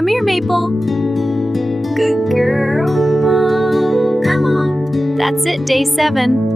Come here, Maple. Good girl, Mom. Come on. That's it, day 7.